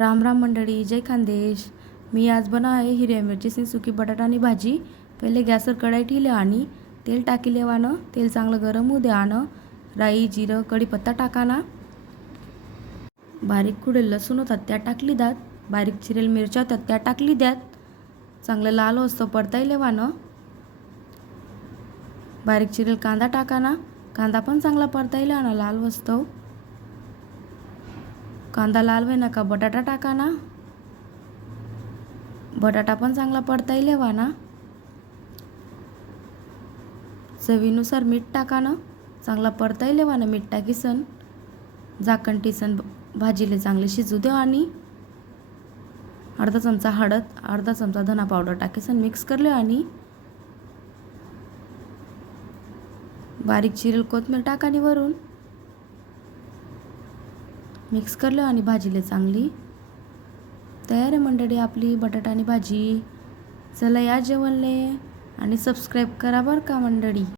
राम राम मंडळी, जय खानदेश। मी आज बनव आहे हिरव्या मिरचीची सुकी बटाटा आणि भाजी। पहिले गॅसवर कढई ठेवली आणि तेल टाकले वानं। तेल चांगलं गरम होऊ द्या आणि राई जिरं कढीपत्ता टाकाना। बारीक कुडेल लसूण होतात त्या टाकली द्यात। बारीक चिरेल मिरच्या होतात त्या टाकली द्यात। चांगलं लाल होस्तो परतायले वानं। बारीक चिरेल कांदा टाकाना। कांदा पण चांगला परतायले आणि लाल होस्तो। कांदा लाल होईना का बटाटा टाकाना। बटाटा पण चांगला परतायले वाना। चवीनुसार मीठ टाकाना। चांगला परतायले वाना मीठ टाकीसन झाकण ठेसन भाजीले चांगले शिजू द्या आणि अर्धा चमचा हळद अर्धा चमचा धना पावडर टाकीसन मिक्स करले आणि बारीक चिरेल कोथिंबीर टाकानी वरून मिक्स करले आणि भाजीले चांगली तयार आहे मंडळी आपली बटाटा आणि भाजी। चला या जेवणले आणि सबस्क्राईब करा बरं का मंडळी।